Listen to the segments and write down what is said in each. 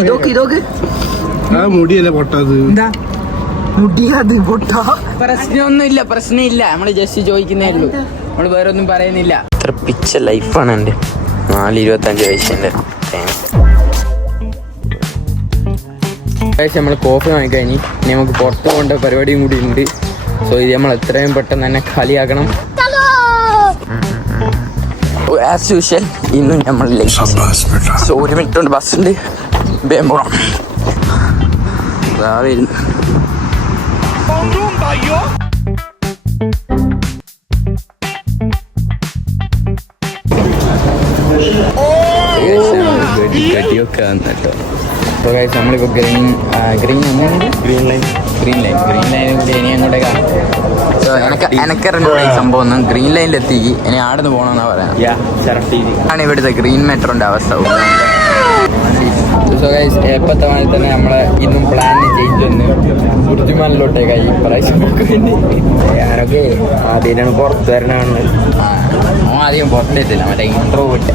ഇതൊക്കെ മുടിയല്ലേ പൊട്ടത്. എന്താ മുടിയത് പൊട്ട? പ്രശ്നമൊന്നുമില്ല, പ്രശ്നമില്ല. നമ്മള് ജസ്റ്റ് ചോദിക്കുന്നേ ഉള്ളൂ, നമ്മള് വേറെ ഒന്നും പറയുന്നില്ല. ഇത്ര പിച്ച ലൈഫാണ് എൻ്റെ. 4-25 വയസ്സിൻ്റെ നമ്മൾ കോഫി വാങ്ങിക്കഴിഞ്ഞ് ഇനി നമുക്ക് പുറത്ത് പോകേണ്ട പരിപാടിയും കൂടി ഉണ്ട്. സോ ഇത് നമ്മൾ എത്രയും പെട്ടെന്ന് തന്നെ ഖാലിയാക്കണം. ആസ് യൂഷ്വൽ ഇന്നും നമ്മൾ സോ 1 മിനിറ്റ് കൊണ്ട് ബസ്സുണ്ട്, വേഗം പോകണം. വരുന്നു. കടിയൊക്കെ വന്നിട്ടോ. അപ്പോൾ നമ്മളിപ്പോൾ ഗ്രീൻ ലൈൻ കൂടി ഇനി അങ്ങോട്ടേക്കാണ്. സോ എനക്കറിഞ്ഞൂടെ ഈ സംഭവം ഒന്നും. ഗ്രീൻ ലൈനിലെത്തി, ഇനി ആടുന്ന് പോകണമെന്നാണ് പറയാം. ആണ് ഇവിടുത്തെ ഗ്രീൻ മെട്രോൻ്റെ അവസ്ഥ. സോ ഗൈസ്, എപ്പോഴത്തെ വേണമെങ്കിൽ തന്നെ നമ്മളെ ഇന്നും പ്ലാനിന് ചേഞ്ച് വന്ന് ബുദ്ധിമാനിലോട്ടേക്കായി പ്രാവശ്യം ഞാനൊക്കെ ആദ്യമാണ് പുറത്ത് വരണമാണ്. ആദ്യം പുറത്തെത്തില്ല, മറ്റേ ഇൻട്രോ വിട്ട്.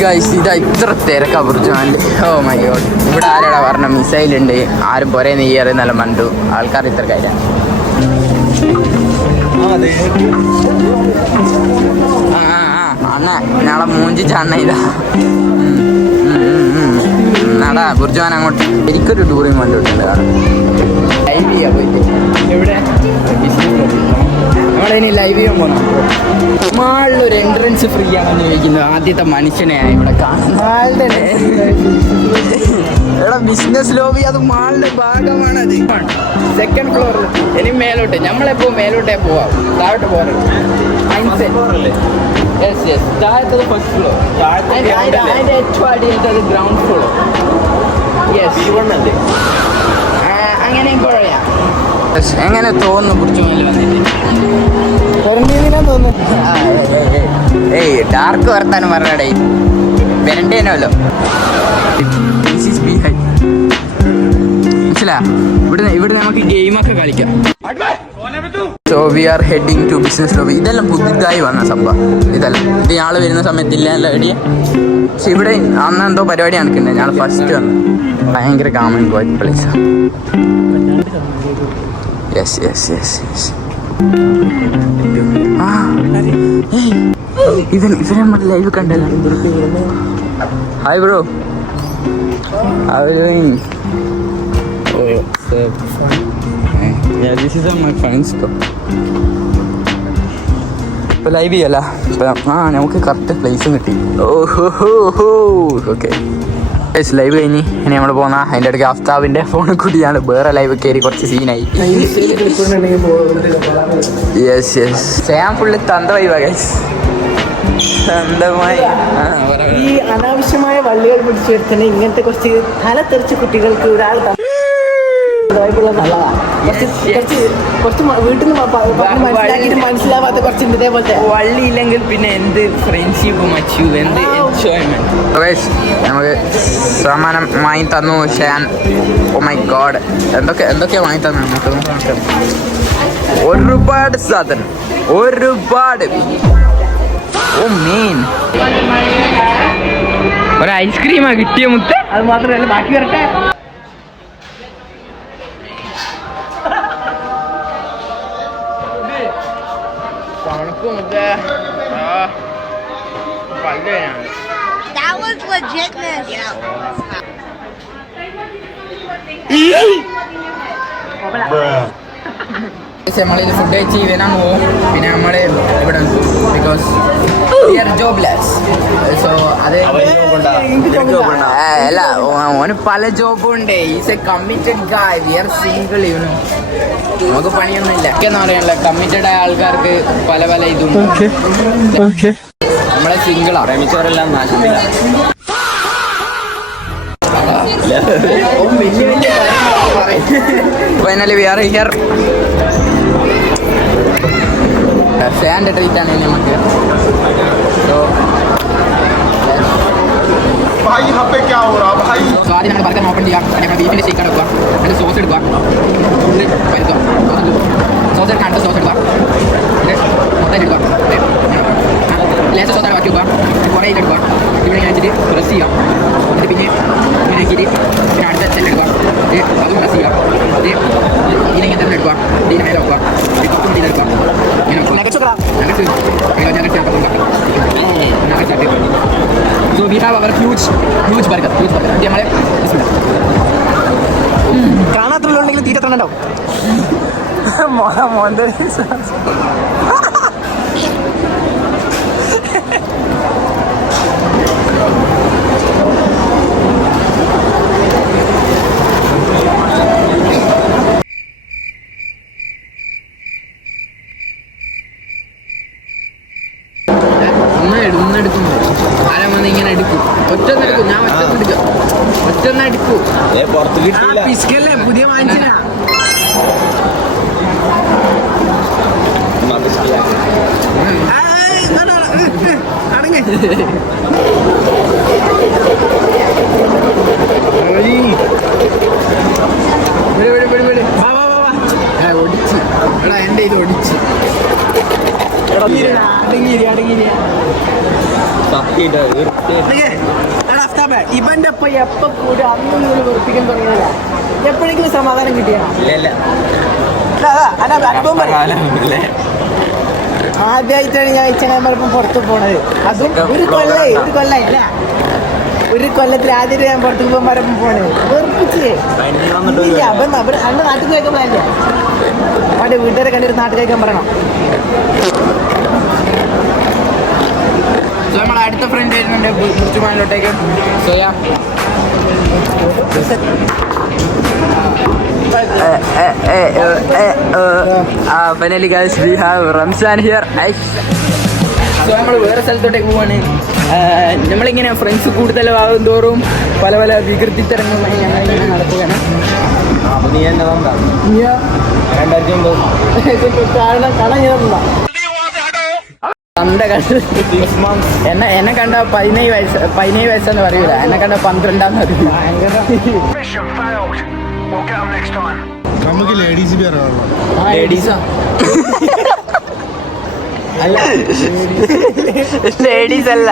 ഗൈസ്, ഇതാ ഇത്ര തിരക്കാ ബുർജുമാനിൽ. ഓ മൈ ഗോഡ്. ഇവിടെ ആരാടാ പറഞ്ഞ മിസൈലുണ്ട്, ആരും പോരേ നെയ്യാറ് നല്ല മണ്ടു ആൾക്കാർ ഇത്ര കാര്യമാണ്. അണ്ണ നാളെ മൂഞ്ചിച്ച അണ്ണ ഇതാ നടാ ബുർജുമാൻ അങ്ങോട്ട്. എനിക്കൊരു ടൂറിങ് വന്നിട്ടുണ്ട്. ലൈവ് ചെയ്യാൻ പോയിട്ട് എവിടെ നമ്മളിനി ലൈവ് ചെയ്യാൻ പോകണം. മാളിലൊരു എൻട്രൻസ് ഫ്രീ ആണെന്ന് ചോദിക്കുന്നത് ആദ്യത്തെ മനുഷ്യനെയാണ് ഇവിടെ കാണുന്നത്. ഇവിടെ ബിസിനസ് ലോബി, അത് മാളിന്റെ ഭാഗമാണത്. സെക്കൻഡ് ഫ്ലോറിൽ ഇനി മേലോട്ട്. നമ്മളെപ്പോ മേലോട്ടേ പോവാം, താഴോട്ട് പോകാറുണ്ട്. താഴത്തത് ഫസ്റ്റ് ഫ്ലോർ, അതിന്റെ ഏറ്റവും അടിയിലത്തത് ഗ്രൗണ്ട് ഫ്ലോർ. അങ്ങനെയും പറയാം. എങ്ങനെ തോന്നുന്നു കുറച്ച് മേലെ വന്നിട്ട്? ഏയ് ഡാർക്ക് വർത്താനം പറഞ്ഞടേ, വരണ്ടേനല്ലോ. മനസ്സിലാ? ഇവിടെ നമുക്ക് ഗെയിമൊക്കെ കളിക്കാം. So we are heading to business lobby. ഇതെല്ലാം പുതുതായി വന്ന സംഭവം. ഇത് ഞാള് വരുന്ന സമയത്തില്ല ഐഡിയ. പക്ഷെ ഇവിടെ അന്ന് എന്തോ പരിപാടി നടക്കുന്നുണ്ട്. ഞാൻ ഫസ്റ്റ് വന്നു. ഭയങ്കര calm and quiet place. Yes yes yes yes. ഇവരെ നമ്മുടെ ലൈവ് കണ്ടല്ലോ. Hi bro, how are you doing? Oh yeah, this is my friends though. ഇപ്പോൾ ലൈവ് ചെയ്യല്ല. നമുക്ക് കറക്റ്റ് പ്ലേസും കിട്ടി. ഓക്കെ ലൈവ് കഴിഞ്ഞ് ഇനി നമ്മൾ പോന്ന അതിൻ്റെ ഇടയ്ക്ക് അഫ്താബിൻ്റെ ഫോണിൽ കൂടിയാണ് വേറെ ലൈവ് കയറി കുറച്ച് സീനായി. യെസ് യെസ്, ഞാൻ ഫുള്ള് തന്തമായി ഗൈസ്. ഈ അനാവശ്യമായ വള്ളികൾ പിടിച്ചെടുത്തന്നെ ഇങ്ങനത്തെ കുറച്ച് തല തെറിച്ച കുട്ടികൾക്ക് ഒരാൾ വീട്ടിൽ നിന്ന് മനസ്സിലാക്കിയിട്ട് മനസ്സിലാവാത്ത കുറച്ച് ഇതേപോലത്തെ വള്ളി ഇല്ലെങ്കിൽ പിന്നെ എന്ത് ഫ്രണ്ട്ഷിപ്പ് മച്ചു, എന്ത് എൻജോയ്മെന്റ്. നമുക്ക് സമ്മാനം വാങ്ങി തന്നു ഷാൻ. ഓ മൈ ഗോഡ്, എന്തൊക്കെയാ വാങ്ങി തന്നു നമുക്ക്. ഒരുപാട് സാധനം, ഒരുപാട്. ഓ മീൻ, ഒരു ഐസ്ക്രീമാ കിട്ടിയ മുത്ത്. അത് മാത്രമല്ല ബാക്കി വരട്ടെ. That was legitness. നമ്മളിത് ഫുഡ് കഴിച്ച് വരാൻ പോകും. പിന്നെ നമ്മൾ ഇവിടെ because we are jobless. So അത് അല്ല, ഓന് പല ജോബും ഉണ്ട്. Is a committed guy. We are single. ഇവന് നമുക്ക് പണിയൊന്നുമില്ല എന്ന് പറയാനുള്ള. കമ്മിറ്റഡ് ആയ ആൾക്കാർക്ക് പല പല ഇതും. നമ്മളെ സിംഗിളാ, പ്രേമിച്ചവരെല്ലാം നാശമില്ല. Finally we are here. ഷാൻ്റെ ട്രീറ്റ് ആണ് നമുക്ക്. സോ ആദ്യം നമ്മൾ ബർഗർ ഓപ്പൺ ചെയ്യാം. നമ്മൾ ബീഫിൻ്റെ ഷേക്ക് എടുക്കുക, എന്നിട്ട് സോസ് എടുക്കുക, പരുത്തുക, സോസ് എടുക്കുക, സോസ് എടുക്കുക, മൊത്തം എടുക്കുക. ലേശം സോസാണ് ബാക്കി വെക്കുക. കുറേ ഇത് എടുക്കുക. ഇവിടെ ഇങ്ങനെ വെച്ചിട്ട് പ്രസ് ചെയ്യാം. എന്നിട്ട് പിന്നെ ഇങ്ങനെ ആക്കിയിട്ട് പിന്നെ അടുത്ത സെറ്റ് എടുക്കുക. അതും പ്രസ് ചെയ്യാം. ഇതിങ്ങനെ തന്നെ എടുക്കുക. ഇതിന് മേലെ വെക്കുക. കുറച്ചും ഇതിൽ എടുക്കുക. ഇങ്ങനെ വെക്കുക. Nugget So we have our huge burger. ഇത് നമ്മളെ കാണാത്തുണ്ടെങ്കിൽ തീരെ തന്നെ ഉണ്ടാവും. ഒന്നെടുക്കുന്നു. ആരും വന്ന് ഇങ്ങനെ എടുക്കും. ഒറ്റൊന്നെടുക്കും. ഞാൻ ഒറ്റൊന്നെടുക്കും. പിസ്കല്ലേ പുതിയ വാങ്ങിച്ചില്ല. അടങ്ങ ഒടിച്ച് എടാ എൻ്റെ ഇത് ഒടിച്ച് ഇവന്റെ ഒപ്പം എപ്പോ കൂടി അന്നും വെറുപ്പിക്കാൻ തുടങ്ങിയതല്ല. എപ്പോഴെങ്കിലും സമാധാനം കിട്ടിയാ ആദ്യമായിട്ടാണ് ഞാൻ ഇച്ചങ്ങന്മാരൊപ്പം പുറത്ത് പോണത്. അതും ഒരു കൊല്ലമില്ല. ഒരു കൊല്ലത്തിൽ ആദ്യം ഞാൻ പുറത്ത് പോകുമ്പോഴൊപ്പം പോണത് വെറുപ്പിച്ചേ. അന്ന് നാട്ടിൽ കഴിക്കാൻ പ്ലാനില്ല. അവന്റെ വീട്ടുകാരെ കണ്ടിട്ട് നാട്ടിൽ കഴിക്കാൻ പറയണം. നമ്മളെ അടുത്ത ഫ്രണ്ട് വരുന്നുണ്ട് ബുർജുമാനിലോട്ടേക്ക്. So yeah finally guys we have Ramzan here. So നമ്മൾ വേറെ സ്ഥലത്തോട്ടേക്ക് പോവാണ്. നമ്മളിങ്ങനെ ഫ്രണ്ട്സ് കൂടുതലാകും തോറും പല പല വികൃതിത്തരങ്ങളുമായി ഞങ്ങളിങ്ങനെ നടക്കുകയാണ്. എന്നെ കണ്ട 17 വയസ്സെന്ന് പറയൂല. എന്നെ കണ്ട 12 അറിയില്ല. നമുക്ക് ലേഡീസ് ബി അറിയാമല്ലോ. ലേഡീസാ അല്ല ലേഡീസ് അല്ല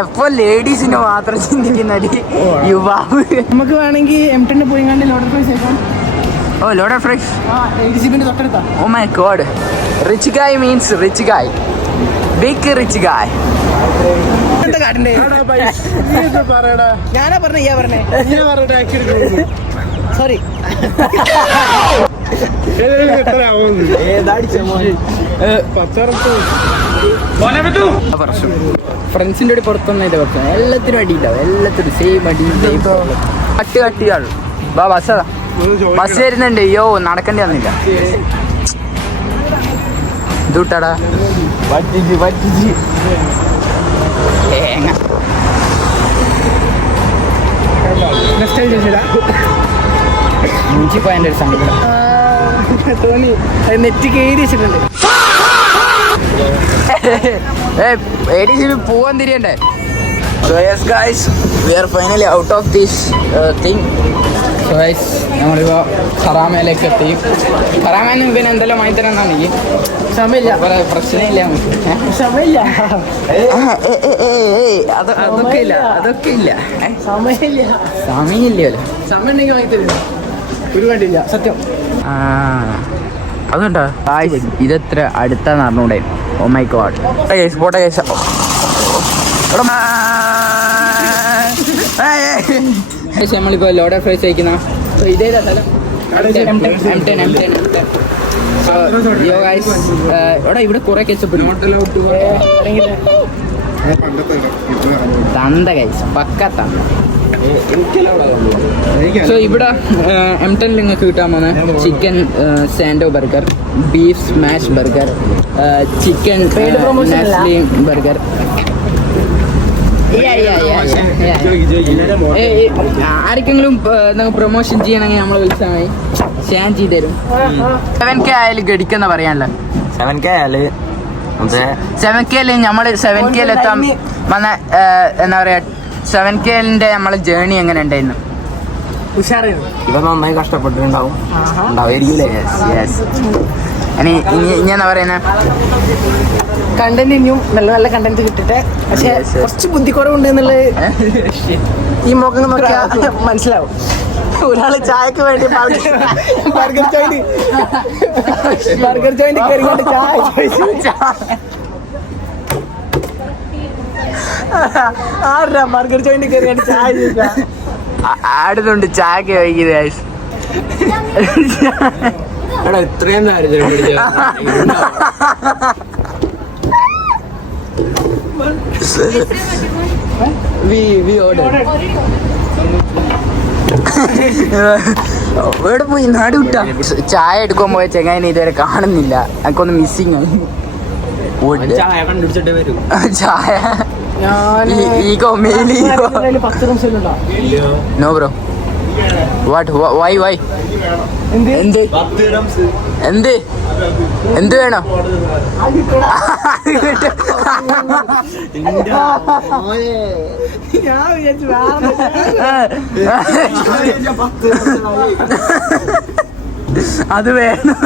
എപ്പോ ലേഡീസിന് മാത്രം ചിന്തിക്കുന്ന യുവാവ്. നമുക്ക് വേണമെങ്കിൽ M10 പോയി കണ്ട് ലോഡർ പ്രൈസ് ആക്കാം. ഓ ലോഡർ ഫ്രഷ് ADCBന്റെ തൊട്ടടുത്താ. Oh my god. Rich guy means rich guy. Big rich guy. ഞാനാ പറഞ്ഞേ സോറി. ഫ്രണ്ട്സിന്റെ കൂടെ പുറത്തൊന്നും ഇത് വെക്കാം. എല്ലാത്തിനും അടിയില്ലാവും. എല്ലാത്തിനും സെയിം അടി കട്ടിയാള്. ബസ് വരുന്നുണ്ട്. യോ നടക്കേണ്ടി വന്നില്ല. ഇതുട്ടാടാ മൂഞ്ചി പോയതിൻ്റെ ഒരു സങ്കടം തോന്നി. നെറ്റിക്ക് എഴുതി വെച്ചിട്ടുണ്ട്. പോവാൻ തിരിയണ്ടേ. So yes guys, we are finally out of this thing. So guys, നമ്മളിപ്പോൾ ഖറാമയിലേക്ക് എത്തി. ഖറാമെന്ന് പിന്നെ എന്തെല്ലാം വാങ്ങി തരാന്നാണ് എനിക്ക് സമയമില്ല. പ്രശ്നമില്ല. സമയമില്ല. അതൊക്കെ ഇല്ല. സമയമില്ലല്ലോ. സമയം ഉണ്ടെങ്കിൽ വാങ്ങി തരും. ഒരു കണ്ടില്ല സത്യം. അതുകൊണ്ടോ ഇതെത്ര അടുത്താന്ന് അറിഞ്ഞൂടെ. Oh my god. പോട്ടെ കേസ്. നമ്മളിപ്പോ ലോഡർ ഫ്രൈസ് കഴിക്കുന്ന ഇതേതാ സ്ഥലം? M10. ഇവിടെ കുറെ കെച്ചപ്പ് തന്ത കൈസ് പക്ക തന്ത. സോ ഇവിടെ M10 നിങ്ങൾക്ക് കിട്ടാൻ പോകുന്ന chicken sando burger, beef smash burger, chicken നാസ്ലിം ബർഗർ. ആർക്കെങ്കിലും പ്രൊമോഷൻ ചെയ്യണമെങ്കിൽ നമ്മൾ വിളിച്ചാൽ മതി. ഷാൻ ചെയ്ത് തരും. 7K ആയാലും ഗടിക്കെന്ന് പറയാനല്ലോ. 7K നമ്മൾ 7K എത്താൻ വന്ന എന്താ പറയാ 7K നമ്മളെ ജേർണി എങ്ങനെ ഉണ്ടായിരുന്നു? ഉഷാറായിരുന്നു. ഇവ നന്നായി കഷ്ടപ്പെട്ടിട്ടുണ്ടാവും. ഇനി എന്താ പറയുന്നത്? കണ്ടന്റ് ഇനിയും നല്ല നല്ല കണ്ടന്റ് കിട്ടട്ടെ. പക്ഷെ Yes, yes. കുറച്ച് ബുദ്ധിക്കുറവുണ്ട് എന്നുള്ളത് ഈ മുഖം നോക്കിയാൽ മനസ്സിലാവും. ഒരാള് ചായക്ക് വേണ്ടി ബർഗർ ജോയിന്റ് കയറിക്കൊണ്ട് ചായ ആരാ ബർഗർ ജോയിന്റ് കയറിക്കൊണ്ട് ചായ ചോദിച്ചാ ആടുന്നുണ്ട് ചായക്ക് വൈകിയത്. ഇത്രയും എവിടെ പോയി നാട് വിട്ടാ? ചായ എടുക്കാൻ പോയ ചെങ്ങായിനെ ഇതുവരെ കാണുന്നില്ല. എനിക്കൊന്ന് മിസ്സിങ് ആണ്. ചായ കണ്ടുപിടിച്ചിട്ടേ വരും. ചായ ഈഗോ മെയിലി നോ ബ്രോ. വാട്ട് വൈ എന്ത് എന്ത് എന്ത് വേണോ? അത് വേണം.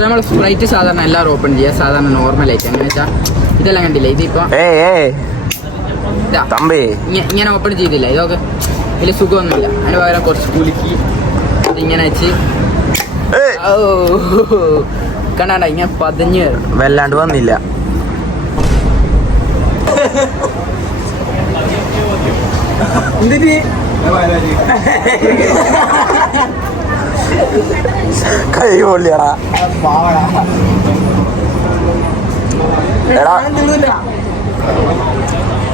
നമ്മൾ സ്പ്രൈറ്റ് സാധാരണ എല്ലാവരും ഓപ്പൺ ചെയ്യുക, സാധാരണ നോർമലായിട്ട്. എങ്ങനെ വെച്ചാൽ ഇതെല്ലാം കണ്ടില്ല, ഇതിപ്പോ ഇങ്ങനെ ഓപ്പൺ ചെയ്തില്ല. ഇതൊക്കെ വലിയ സുഖമൊന്നുമില്ല. അതിന് പകരം കുറച്ച് കുലുക്കി ഇതിങ്ങനെ വെച്ച് കണ്ടാ ഇങ്ങനെ പതഞ്ഞ് വല്ലാണ്ട് വന്നില്ല. കൈ പൊള്ളിയടാ.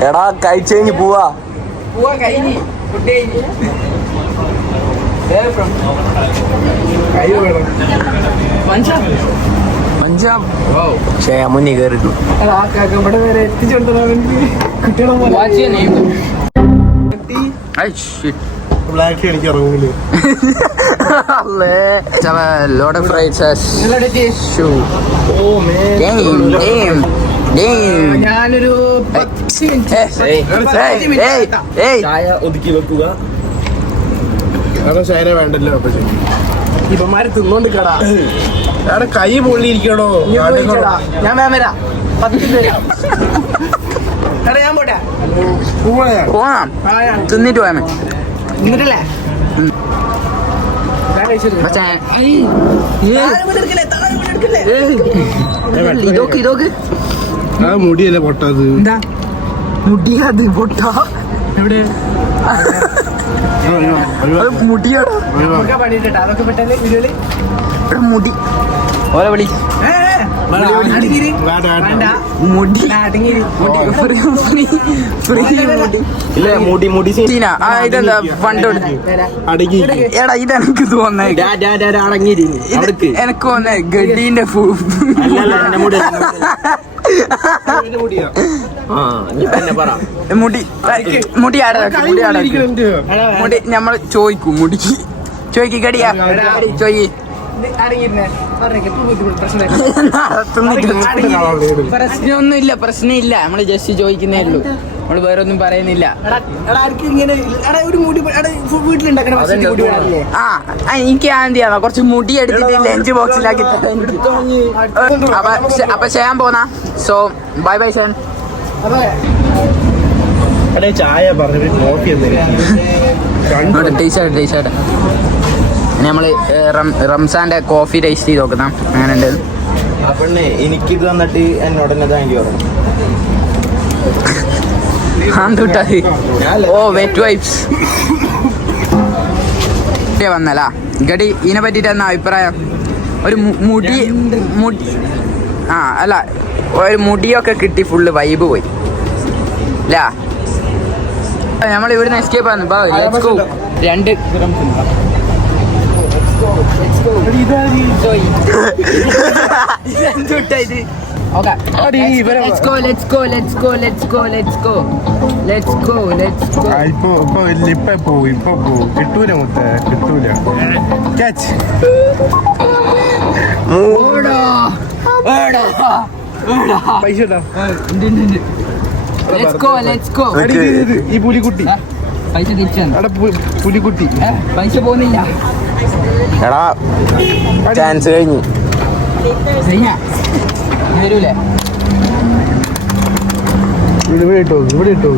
എടാ കഴിച്ചേഞ്ഞ് പോവാ. മുന്നിൽ കയറിട്ടു. എനിക്ക് ഇറങ്ങൂല. Lot of fries. ഞാനൊരു ചായ ഒതുക്കി വെക്കുക. ചായ വേണ്ടല്ലോ. ഇപ്പമാര് തിന്നോണ്ട് കടാ. അവിടെ കൈ പൊള്ളിയിരിക്കണോ? ഞാൻ വരാം. 10 രൂപ ഞാൻ പോട്ടെ. പോവാം, തിന്നിട്ട് പോയാ മതി. എന്നിട്ടല്ലേ ഇതൊക്കെ ആ മുടിയല്ലേ പൊട്ടത്. എന്താ മുടിയത് പൊട്ട എവിടെ മുടിയാടാ. പണിയിട്ടാ അതൊക്കെ പെട്ടെന്ന് വീഡിയോയില് മുടി ഓലെ വിളി ഇതെന്താ പണ്ട് എടാ ഇതെനിക്ക് തോന്നേ എനിക്ക് തോന്നേ ഗഡീന്റെ മുടി മുടി നമ്മള് ചോദിക്കും. മുടിക്ക് ചോദിക്കും ഗഡിയാ ചോയി പ്രശ്നമൊന്നുമില്ല, പ്രശ്നമില്ല. നമ്മള് ജസ്റ്റ് ചോദിക്കുന്നേ ഉള്ളൂ, നമ്മള് വേറെ ഒന്നും പറയുന്നില്ല. എനിക്ക് ആന്റിയാണോ കുറച്ച് മുടി എടുത്തിട്ട് ലഞ്ച് ബോക്സിലാക്കി. അപ്പൊ ചെയ്യാൻ പോന്നാ. So bye bye son. ചായ ടേസ്റ്റ് നമ്മള് റംസാന്റെ കോഫി ടേസ്റ്റ് ചെയ്ത് നോക്കുന്ന അങ്ങനെ ഉണ്ട്. അപ്പണ്ണേ എനിക്കിത് തന്നിട്ട് എന്നോട് തന്നെ താങ്ക് യു പറഞ്ഞു. ഓ വെറ്റ് വൈപ്സ് വന്നല്ല ഗഡി. ഇതിനെ പറ്റിട്ട് എന്നാ അഭിപ്രായം? ഒരു മുടി അല്ല ഒരു മുടിയൊക്കെ കിട്ടി, ഫുള്ള് വൈബ് പോയി അല്ല. നമ്മൾ ഇവിടുന്ന് എസ്കേപ്പ് ആയിരുന്നു. 2 ഇപ്പൊ പോവും കിട്ടൂല മുത്ത കിട്ടൂല. പൈസ ലെറ്റ്സ് ഗോ ലെറ്റ്സ് ഗോ. ഈ പുലിക്കുട്ടി പൈസ തിരിച്ചു അവിടെ പുലിക്കുട്ടി പൈസ പോകുന്നില്ല. എടാ ചാൻസ് കഴിഞ്ഞു. വരൂലേ? ഇവിടെ ഇട്ടോ ഇവിടെ ഇട്ടോ.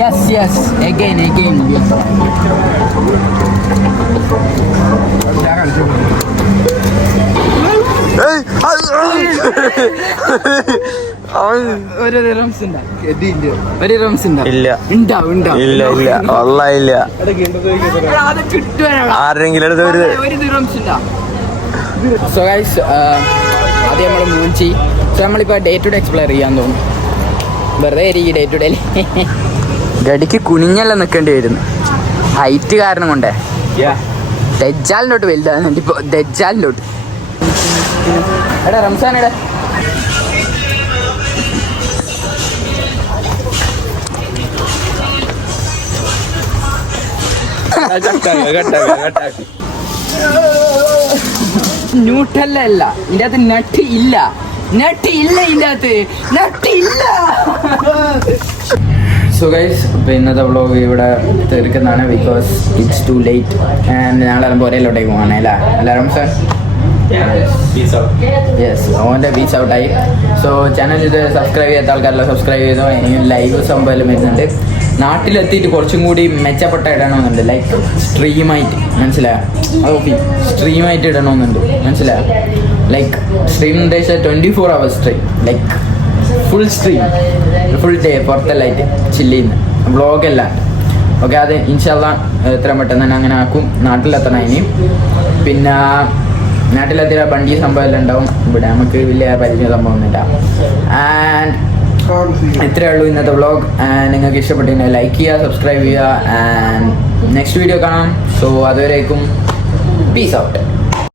യെസ് യെസ് അഗൈൻ ഒരു റംസ് ഉണ്ടാ ഒരു റംസ് ഉണ്ടാ ഇല്ല ഉണ്ടാവും ഇല്ല ഇല്ല വല്ല ഇല്ല. അത് കിട്ടുവാനോ ആരെങ്കിലും അടുത്ത് ഒരു ഒരു ദിറംസ് ഉണ്ടാ. സോ ഗൈസ് അത് നമ്മൾ മൂഞ്ചി. സോ നമ്മളിപ്പോൾ ഡേ ടു ഡേ എക്സ്പ്ലോർ ചെയ്യാൻ തോന്നും. വെറുതെ ആയിരിക്കും ഡേ ടു ഡേ. ഗടിക്ക് കുനിഞ്ഞെല്ലാം നിൽക്കേണ്ടി വരുന്നു ഹൈറ്റ് കാരണം കൊണ്ടേ. ദജ്ജാലിനോട്ട് വലുതാണ് ഇപ്പോൾ ദജ്ജാലിനോട്ട്. എടാ റംസാൻ എടാ ന്യൂട്ടല്ല അല്ല ഇതിൻ്റെ അകത്ത് നട്ട് ഇല്ല ഇതിൻ്റെ അകത്ത് നട്ട് ഇല്ല. സോ ഗൈസ് ഇപ്പോൾ ഇന്നത്തെ വ്ളോഗ് ഇവിടെ തീർക്കുന്നതാണ് because it's too late and നാളെ പോരയിലോട്ടേക്ക് പോകണേ അല്ല റംസാൻ. യെസ് ഓൻ്റെ ബീച്ച് ഔട്ടായി. സോ ചാനൽ ഇത് സബ്സ്ക്രൈബ് ചെയ്യാത്ത ആൾക്കാരെല്ലാം സബ്സ്ക്രൈബ് ചെയ്തോ. ഇനി ലൈവ് സംഭവം വരുന്നുണ്ട്. നാട്ടിലെത്തിയിട്ട് കുറച്ചും കൂടി മെച്ചപ്പെട്ട ഇടണമെന്നുണ്ട്. ലൈക്ക് സ്ട്രീമായിട്ട് മനസ്സിലായോ? ഓക്കെ സ്ട്രീമായിട്ട് ഇടണമെന്നുണ്ട് മനസ്സിലായോ? ലൈക്ക് സ്ട്രീം ഉദ്ദേശിച്ച 24 hours stream. Like full stream full day പുറത്തെല്ലായിട്ട് ചില്ല് ചെയ്യുന്ന വ്ളോഗെല്ലാം. ഓക്കെ അത് ഇൻഷാല്ലാ എത്രയും പെട്ടെന്ന് തന്നെ അങ്ങനെ ആക്കും. നാട്ടിലെത്തണം ഇനി. പിന്നെ നാട്ടിലെത്തിയ വണ്ടി സംഭവം എല്ലാം ഉണ്ടാവും. ഇവിടെ നമുക്ക് വലിയ പരിചയ സംഭവമൊന്നുമില്ല. ആൻഡ് ഇത്രയേ ഉള്ളൂ ഇന്നത്തെ വ്ളോഗ്. നിങ്ങൾക്ക് ഇഷ്ടപ്പെട്ടെങ്കിൽ ലൈക്ക് ചെയ്യുക, സബ്സ്ക്രൈബ് ചെയ്യുക. ആൻഡ് നെക്സ്റ്റ് വീഡിയോ കാണാം. സോ അതുവരേക്കും പീസ് ഔട്ട്.